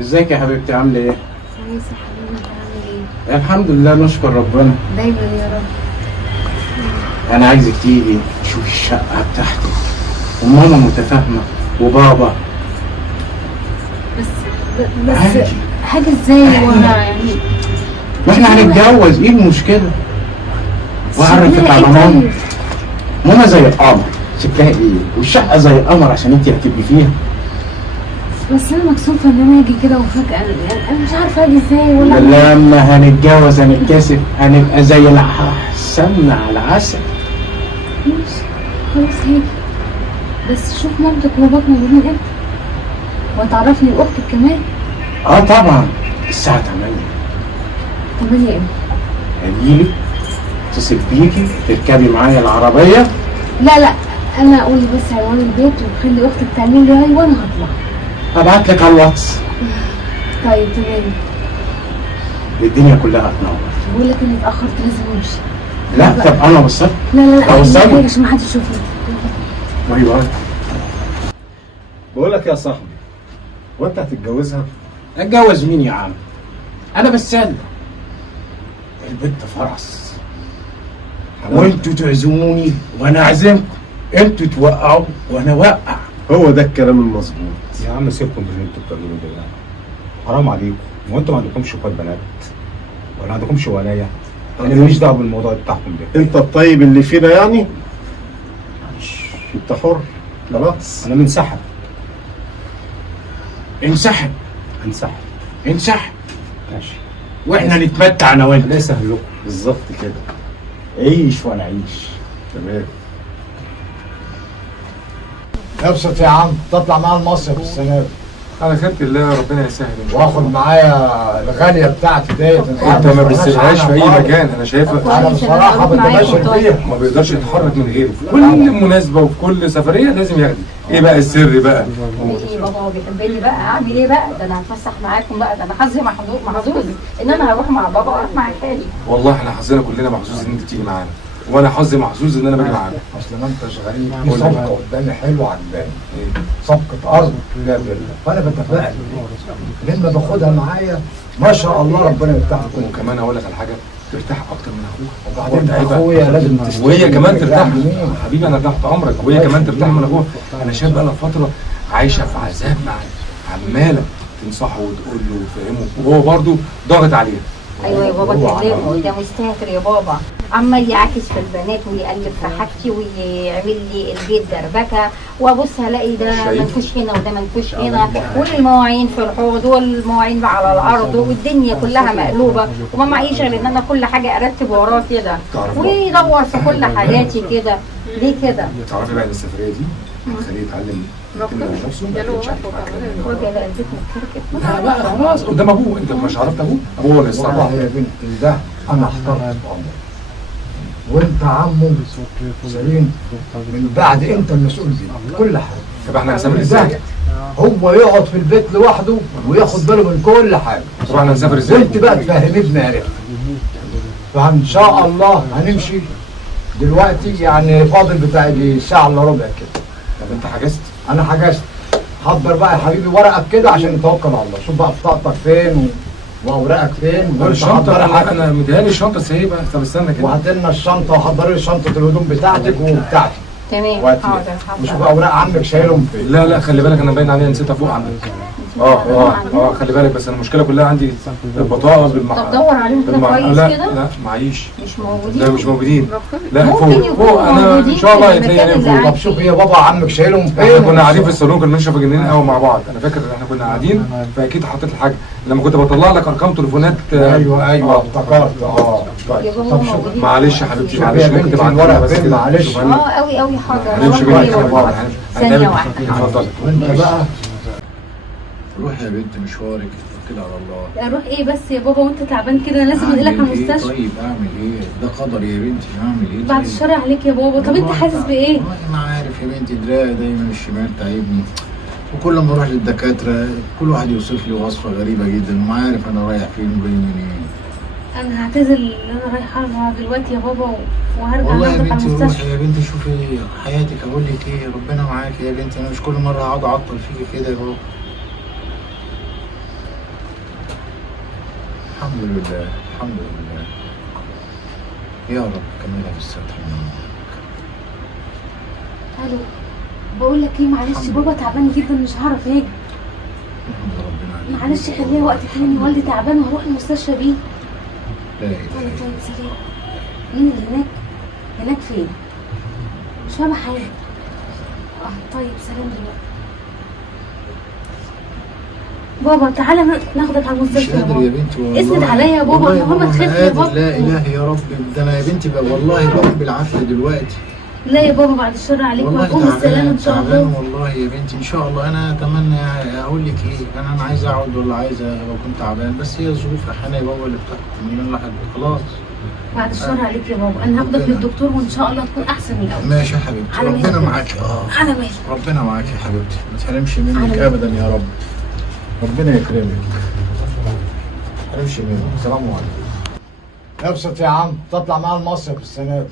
ازيك يا حبيبتي عامله ايه؟ كويسة يا حبيبي، انت عامل ايه؟ الحمد لله نشكر ربنا. دايما يا رب. انا عايزك تيجي تشوفي الشقه بتاعتك وماما متفاهمه وبابا. بس عادي. حاجة ازاي وانا يعني واحنا هنتجوز، ايه المشكله؟ واعرفك شكلها على ايه ماما. طيب؟ ماما زي القمر، شكلها ايه؟ والشقه زي القمر عشان انت هتبقي فيها. بس انا مكسوفة ان انا اجي كده وفجأة، يعني انا مش عارفة اجي ازاي ولا لما هنتجوز هنتكسف، هنبقى زي السمنه على العسل. ماشي خلاص هاجي، بس شوف مامتك وباباك موجودين امتى وتعرفني لاختك كمان. اه طبعا الساعه 8 8 امتى؟ هجيلك اتصل بيكي تركبي معايا العربيه. لا انا اقول بس عنوان البيت وخلي اختك تعمل لي هاي وانا هطلع. هبعت لك على الواتس. طيب تمام. الدنيا كلها هتنور. بقول لك اني اتاخرت لازم امشي. لا طب انا وصلت. لا اوصلك عشان ما حدش يشوفني. باي باي. بقول لك يا صاحبي، وانت هتتجوزها؟ اتجوز مين يا عم؟ انا بسال. البنت فرس وانتوا تعزموني وانا اعزمكم، انتوا توقعوا وانا اوقع. هو ده الكلام المظبوط. يا عم سيبكم من اللي انتوا بتعملوه ده، حرام عليكم. هو انتوا ما عندكمش اخوات بنات ولا عندكمش ولايه؟ انا ماليش دعوه بالموضوع بتاعكم ده. انت الطيب اللي فينا يعني. انت حر خلاص. انا منسحب. انسحب انسحب. انسحب ماشي. واحنا نتمتع انا وانت. الله يسهل لكم. بالظبط كده. عيش وانا اعيش. تمام. ابسط يا عم، تطلع معايا المصيف السنه دي على خيرة الله، ربنا يسهل ان شاء الله. واخد معايا الغاليه بتاعتي ديت. انت ما بتسيبهاش في اي مكان، انا شايفها. انا بصراحه بتباشر فيها. ما بيقدرش يتحرك من غيره، في كل مناسبه وفي كل سفريه لازم ياخدي. ايه بقى السر بقى؟ ايه بابا هو بيحبني بقى، اعمل ايه بقى؟ ده انا هتفسح معاكم بقى، ده انا حظي محظوظ ان انا هروح مع بابا واروح مع خالي. والله احنا حظنا كلنا محظوظ ان انت تيجي معانا، وانا حظي محظوظ ان انا باجي معاك. اصل ما انتش غريب، في صفقه قدامي حلوه عجباني. صفقه ارض لا بالله، فانا بتفائل لما باخدها معايا ما شاء الله ربنا يفتح لي. وكمان اقول لك على حاجه، ترتاح اكتر من اخوك. وبعدين اخويا لازم تستلم وهي كمان ترتاح. مني. حبيبي انا تحت امرك، وهي كمان ترتاح من اخوها. انا شايف بقى لها فتره عايشه في عذاب معاه، عماله تنصحه وتقول له وتفهمه، وهو برضه ضاغط عليها. ايوه يا بابا كلمه، ده مستهتر يا بابا، عمال يعاكس في البنات ويقلب في حاجتي ويعمل لي البيت دربكه، وابص الاقي ده منفوش هنا وده منفوش هنا، والمواعين في الحوض والمواعين على الارض والدنيا كلها مقلوبه، وما معيش غير ان انا كل حاجه ارتب وراه كده ويدور في كل حاجاتي كده. ليه كده؟ تعرفي بقى ان السفريه دي هتخليه يتعلم يعتمد نفسه. وجه البيت متكركب. لا بقى خلاص قدام ابوه، انت مش عرفت ابوه؟ ابوه هو اللي يتصرف. والله يا بنتي ده انا احترت امرك، وانت عمو سليم من بعد انت المسؤول بيه كل حاجه. طب احنا هنسافر ازاي؟ هو يقعد في البيت لوحده وياخد باله من كل حاجه. طب احنا هنسافر ازاي؟ وانت بقى تفهمي بمعرفه. فان شاء الله هنمشي دلوقتي، يعني فاضل بتاع لي ساعه الا ربع كده. طب انت حجزت؟ انا حجزت. حضر بقى يا حبيبي ورقك كده عشان نتوكل على الله. شوف بقى بطاقتك فين واوراقك فين. وانت الشنطه حضر حاجه. انا مديهالي الشنطه سايبها. طب استنى كده. وهات لنا الشنطه وحضري لي شنطه الهدوم بتاعتك وبتاعتي. تمام وهاتي. حاضر وشوف اوراق عمك شايلهم فين. لا خلي بالك، انا باين عليها نسيتها فوق عندك. خلي بالك، بس انا المشكله كلها عندي البطاقه طب دور عليهم كده كويس لا كده. لا معيش. مش موجودين. لا مش موجودين. لا ممكن فوق يكونوا انا ان موجودين شاء الله في هتلاقيني المكان فوق. اللي طب شوف يا بابا عمك شايلهم فين. احنا كنا قاعدين في الصالون كنا بنشرب جنين قهوه مع بعض. انا فاكر احنا كنا قاعدين، فاكيد حطيت الحاجه لما كنت بطلع لك ارقام تليفونات. ايوه افتكرت. يا بابا طب شوف موجودين. معلش يا حبيبتي، شوف معلش يا ممكن بنتي تبعت الورق لنا بس فين، كده. معلش. شوف أنا- قوي حاضر. هنمشي أنا بقى هروح بعض. أجيبه. ثانيه واحده. اتفضل. وانت بقى روح يا بنت مشوارك، توكلي على الله. اروح ايه بس يا بابا وانت تعبان كده؟ انا لازم انقلك على أعمل إيه؟ المستشفى. طيب اعمل ايه؟ ده قدر يا بنتي، اعمل ايه؟ بعد طيب؟ الشر عليك يا بابا. طب انت حاسس بايه؟ والله ما عارف يا بنتي، دراعي دايما الشمال تعبني، وكل ما اروح للدكاتره كل واحد يوصف لي وصفه غريبه جدا، وما عارف انا رايح فين وجاي منين. انا هعتذر ان انا رايحه لها دلوقتي يا بابا وهرجع والله يا اخدك على بنتي المستشفى. روحي يا بنتي، شوفي حياتك. اقول لك ايه، ربنا معاكي يا بنتي. انا مش كل مره هقعد اعطل فيكي كده يا بابا. الحمد لله الحمد لله. يا رب كملها بالستر. الو، بقول لك ايه، معلش بابا تعبان جدا مش هعرف اجي. الحمد ربنا عليك. معلش خليها وقت تاني، والدي تعبان وهروح المستشفى بيه. لا اله طيب الا طيب سلام. مين اللي هناك؟ هناك فين؟ مش فاهمة حاجة. طيب سلام دلوقتي. بابا تعالى ناخدك على مش المستشفى يا قادر يا بابا. بنتي والله. اسند عليا يا بابا، والله المهم بابا تخف ما يا قادر. بابا. لا اله يا رب، ده انا يا بنتي بقى والله بقوم بالعافيه دلوقتي. لا يا بابا بعد الشر عليك، والله وهتقوم بالسلامة ان شاء تعبان الله. والله يا بنتي ان شاء الله. انا اتمنى اقول لك ايه، انا عايز اقعد ولا عايز لو كنت تعبان، بس هي الظروف احيانا يا بابا اللي بتحكم من الواحد خلاص. بعد الشر عليك يا بابا، انا هاخدك للدكتور وان شاء الله تكون احسن من الاول. ماشي يا حبيبتي، على ربنا مهلك. معاك. على مهلك. ربنا معاك يا حبيبتي، ما تحرمش منك على ابدا يا رب. ربنا يكرمك. ما تحرمش منك. السلام عليكم. ابسط يا عم، تطلع معايا المصيف السنه دي،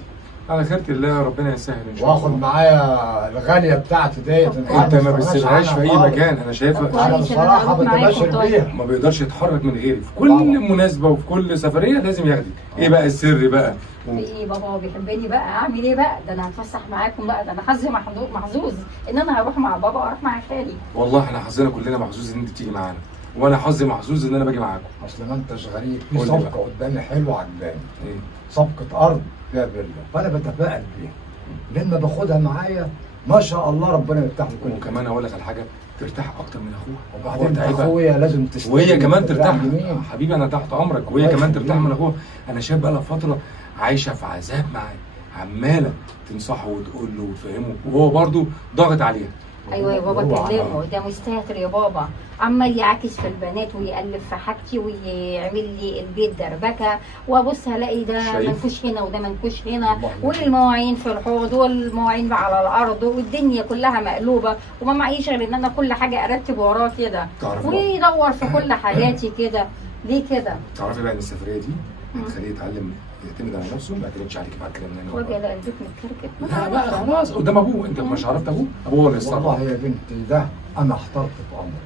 على خيرة الله، ربنا يسهل ان شاء الله. واخد معايا الغاليه بتاعتي ديت. انت ما بتسيبهاش في اي مكان، انا شايفها. انا بصراحه بتباشر بيها. ما بيقدرش يتحرك من غيري في كل مناسبه وفي كل سفريه لازم ياخدك. ايه بقى السر بقى؟ ايه بابا هو بيحبني بقى، اعمل ايه بقى؟ ده انا هتفسح معاكم بقى، ده انا حظي محظوظ ان انا هروح مع بابا واروح مع خالي. والله احنا حظنا كلنا محظوظ ان انت تيجي معانا، وانا حظي محظوظ ان انا باجي معاكم. اصل ما انتش غريب، في قول لي صفقه بقى. قدامي حلوه عجباني. ايه؟ صفقه ارض فيها فيلا، فانا بتفائل بيها لما باخدها معايا ما شاء الله ربنا يفتح لي كل حاجه. وكمان اقول لك على حاجه، ترتاح اكتر من اخوها. وبعدين تعبها. اخويا لازم تستلم، وهي كمان ترتاح. جميل. حبيبي انا تحت امرك، وهي الله كمان يخليك. ترتاح من اخوها. انا شايف بقى لها فتره عايشه في عذاب معاه، عماله تنصحه وتقول له وتفهمه، وهو برضه ضاغط عليها. ايوه يا بابا هو كلمه، ده مستهتر يا بابا، عمال يعاكس في البنات ويقلب في حاجتي ويعمل لي البيت دربكه، وابص الاقي ده شايف؟ منكوش هنا وده منكوش هنا، الله والمواعين في الحوض والمواعين على الارض، والدنيا كلها مقلوبه، وما معيش غير ان انا كل حاجه ارتب وراه كده، تعرف ويدور في كل حاجاتي كده. ليه كده؟ تعرفي بقى ان السفريه دي هتخليه يتعلم يعتمد على نفسه، ما يعتمدش عليكي بعد كده من وجه هنا. لا البيت متكركب. لا بقى خلاص قدام ابوه، انت مش عرفت ابوه؟ ابوه هو اللي يتصرف. والله يا بنتي ده انا احترت في امرك،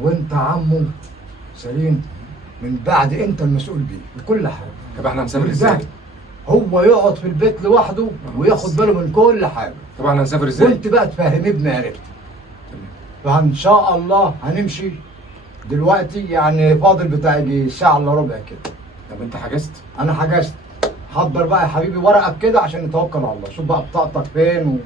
وانت عمه سليم من بعد انت المسؤول بيه بكل حاجه. طب احنا هنسافر ازاي؟ هو يقعد في البيت لوحده وياخد باله من كل حاجه، طب احنا هنسافر ازاي؟ وانت بقى تفهميه بمعرفتك. فان شاء الله هنمشي دلوقتي، يعني فاضل بتاع يجي ساعه الا ربع كده. طب انت حجزت؟ انا حجزت. حضر بقى يا حبيبي ورقك كده عشان نتوكل على الله. شوف بقى بطاقتك فين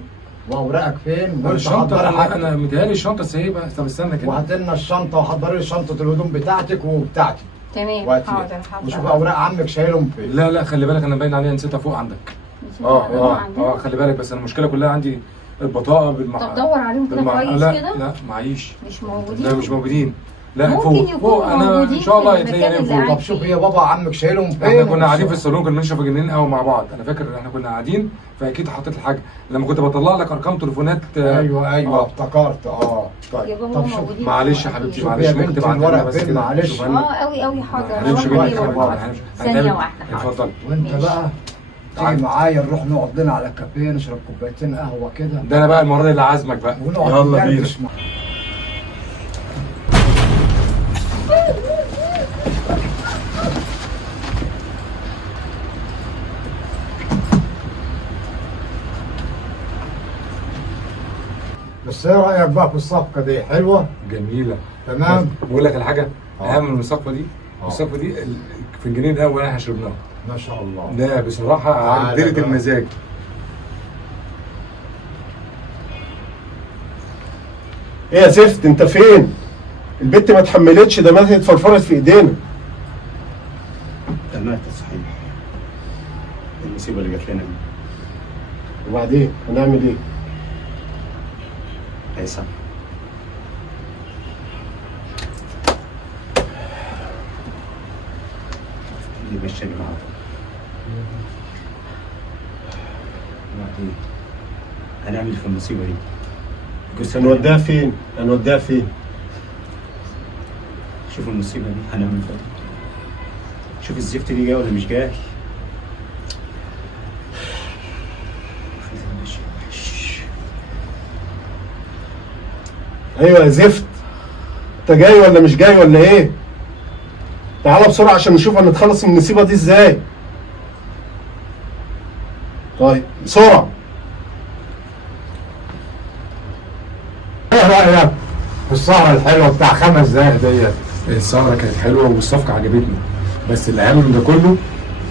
واوراقك فين، وانت الشنطه حضر حاجتك. انا متهيألي الشنطه سايبها. طب استنى كده. وهات لنا الشنطه وحضري لي شنطه الهدوم بتاعتك وبتاعتي. تمام وهاتي. حاضر وشوف حاضر. اوراق عمك شايلهم فين. لا لا خلي بالك، انا باين عليها نسيتها فوق عندك. خلي بالك، بس انا المشكله كلها عندي البطاقه طب دور عليهم كده كويس لا كده. لا معيش. مش موجودين. لا مش موجودين. لا ممكن فوق يكونوا فوق انا موجودين ان شاء الله في هتلاقيني المكان اللي فوق. قاعد طب شوف يا بابا عمك شايلهم فين. احنا كنا قاعدين في الصالون، كنا بنشرب جنين قهوه مع بعض. انا فاكر ان احنا كنا قاعدين، فاكيد حطيت الحاجه لما كنت بطلع لك ارقام تليفونات. ايوه افتكرت. يا طيب بابا طب هم شوف، موجودين. معلش يا حبيبتي، شوف معلش يا ممكن بنتي تبعت لنا الورق بس فين، كده. معلش. شوف أنا- قوي حاضر. هنمشي هروح بقى. أجيبه بقى. ثانية واحدة حاضر. اتفضل. وانت ماشي. بقى تيجي معايا نروح نقعد لنا على كافيه نشرب كوبايتين قهوه كده ده انا بقى المره دي اللي عازمك بقى. ونقعد يلا بينا. ندردش مع- بس ايه رايك بقى في الصفقه دي؟ حلوه؟ جميله. تمام. بقول لك الحاجه آه. اهم من الصفقه دي. الصفقه دي في الجنيه ده وانا شربناها. ما شاء الله. ده بصراحه عارف تعالى ديره بقى. المزاج. ايه يا زفت انت فين؟ البت ما اتحملتش، ده ماتت اتفرفرت في ايدينا. ده مات صحيح. المصيبه اللي جات لنا دي. وبعدين هنعمل ايه؟ هيثم، اللي مشاني معاك. وبعدين هنعمل في المصيبه دي. بس هنوديها فين؟ هنوديها فين؟ شوف المصيبه دي هنعمل فيها إيه. شوف الزفت دي جاي ولا مش جاي. ايوه يا زفت، انت جاي ولا مش جاي ولا ايه؟ تعالى بسرعه عشان نشوف هنتخلص من النسيبه دي ازاي. طيب بسرعه. ايه رايك في السهره الحلوه بتاع 5 دقايق ديت؟ السهرة كانت حلوة والصفقة عجبتني، بس اللي عمله ده كله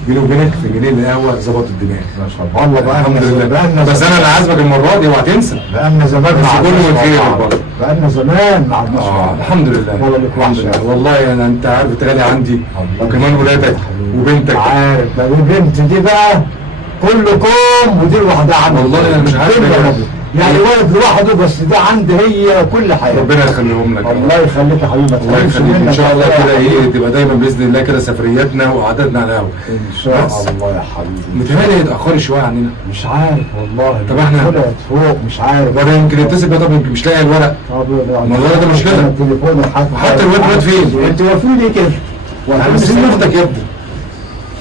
بيني وبينك في جنيه القهوة ظبط الدماغ. ما شاء الله. والله بقى الحمد لله. بس انا اللي عازمك المرة دي اوعى تنسى. بقالنا زمان بس مع كله من الناس خير مع بعض. برضه. بقالنا زمان مع الناس مع بعض. الحمد لله. والله لك الحمد وحشة. لله والله انت عارف انت غالي عندي، وكمان ولادك وبنتك. عارف لو البنت دي بقى كلكم ودي لوحدها عندي. والله انا مش عارف يعني ولد لوحده، بس ده عندي هي كل حاجه. ربنا يخليهم لك. الله يخليك يا حبيبي. الله يخليك ان شاء الله كده ايه تبقى دايما باذن الله كده سفرياتنا وقعداتنا على القهوه. ان شاء الله يا حبيبي. متهيألي اتاخروا شويه عننا. مش عارف والله. طب احنا طلعت فوق مش عارف. ولا يمكن يتصل بقى، طب يمكن مش لاقي الورق. والله ده مشكله. التليفون حتى الواد فين؟ انت واقفين ليه كده؟ انا مستني اختك يا ابني.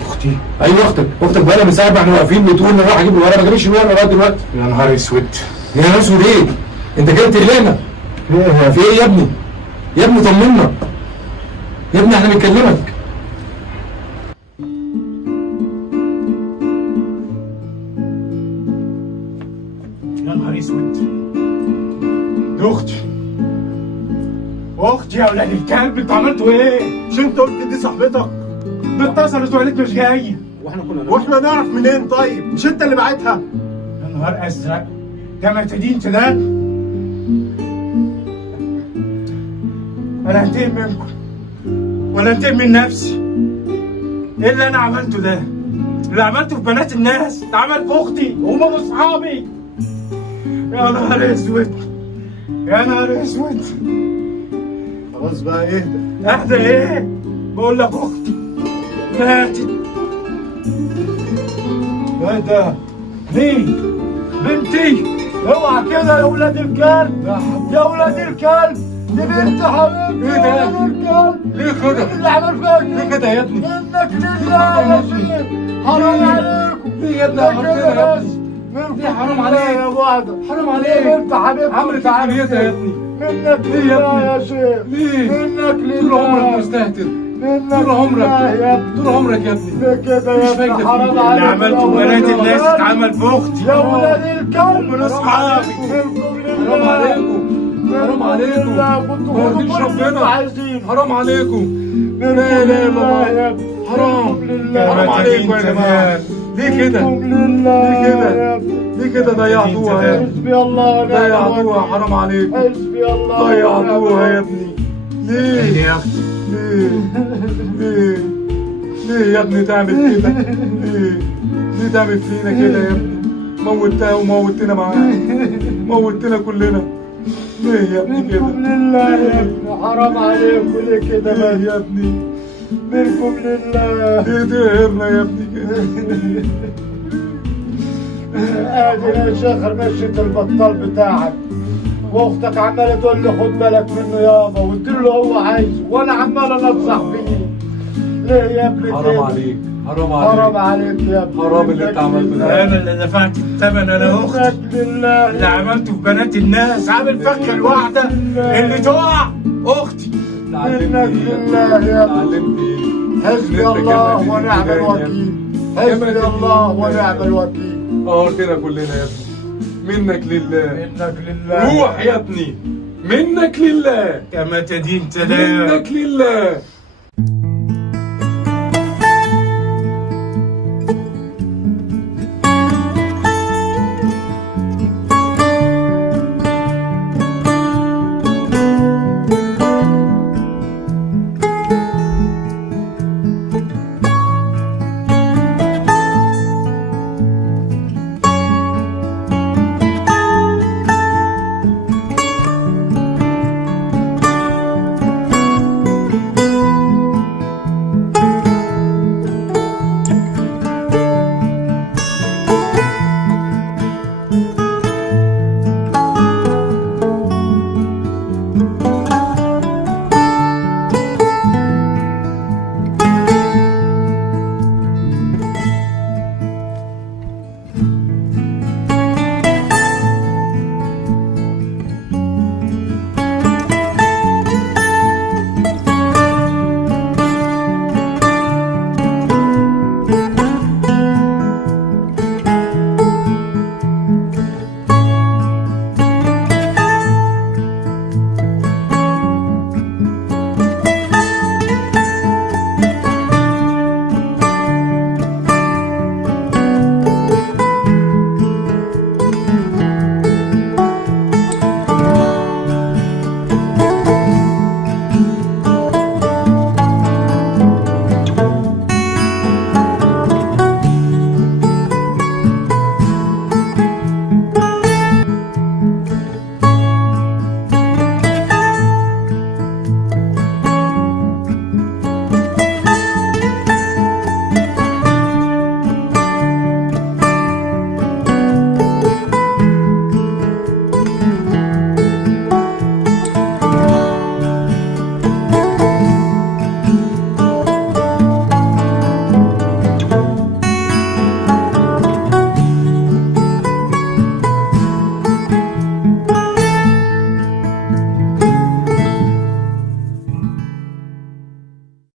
اختي؟ ايوه اختك بقى لها من ساعه ما احنا واقفين بتقول انا رايح اجيب الورق، ما جابش الورق لغايه دلوقتي. يا نهار اسود. يا نهار اسود ايه؟ انت كده بتقلقنا. في ايه يا ابني؟ يا ابني طمنا. يا ابني احنا بنكلمك. يا نهار اسود. دي اختي يا ولاد الكلب، انتوا عملتوا ايه؟ مش انت قلت دي صاحبتك؟ دي اتصلت وقالت مش جايه. واحنا نعرف منين طيب؟ مش انت اللي بعتها؟ يا نهار ازرق. ده ما تدين ده. انا هنتقم منكم ولا هنتقم من نفسي. ايه اللي انا عملته ده؟ اللي عملته في بنات الناس ده عمل في اختي وهم اصحابي. يا نهار اسود. يا نهار اسود. خلاص بقى اهدى. اهدى ايه؟ بقول لك اختي ماتت. ايه ده؟ مين؟ بنتي. اوعى كده يا ولاد الكلب. يا ولاد الكلب. دي بنت حبيبتي. ايه ده؟ يا ولاد الكلب. ليه كده؟ اللي عمل فيك ليه كده يا ابني؟ انك لله يا شيخ. حرام عليكم. ليه يا ابني عملت كده يا ابني؟ ليه حرام عليك؟ يا وعده. حرام عليك. بنت حبيبتي. عملت ايه في نيتها يا ابني؟ منك ليه يا لله ابني؟ يا شيخ. ليه؟ منك طول عمرك لله. مستهتر. منك طول عمرك لله يا ابني. طول عمرك يا ابني. ليه كده مفيش يا فايدة ابني؟ فيك. حرام اللي عليك. عملته في بنات الناس اتعمل في اختي. يا ولاد الكلب. من اصحابي. حرام عليكم. حرام عليكم. ما يرضيش ربنا. حرام عليكم. لا اله الا الله. حرام. حرام عليكم يا جماعه. ليه كده؟ ليه كده؟ ليه كده ضيعتوها يا ابني؟ حسبي الله ونعم ضيعتوها. الوكيل. حرام عليكم. حسبي الله ضيعتوها يا ابني. ليه؟ يا اختي. ليه؟ ليه؟ ليه يا ابني تعمل كده؟ ليه؟ ليه تعمل فينا كده يا ابني؟ موتها وموتنا معاها. موتنا كلنا. ليه يا ابني كده؟ منكم لله يا ابني. حرام عليكم. ليه كده ليه بس؟ يا ابني؟ منكم لله. ليه تقهرنا يا ابني كده؟ ادي يا شيخ مشيت البطال بتاعك، واختك عماله تقول لي خد بالك منه يابا، وقلت له هو عايزه وانا عمال انصح فيه. ليه يا ابني حرام كده؟ عليك. حرام عليك. حرام عليك يا ابني. حرام اللي انت عملته ده. انا اللي دفعت الثمن انا واختي. لله. اللي عملته في بنات الناس عامل فك الواحده اللي تقع اختي. منك لله يا ابني. اتعلمت ايه؟ حسبي الله ونعم الوكيل. حسبي الله ونعم الوكيل. قهرتنا كلنا يا ابني. منك لله. منك لله. روح يا ابني. منك لله. كما تدين تدان. منك لله.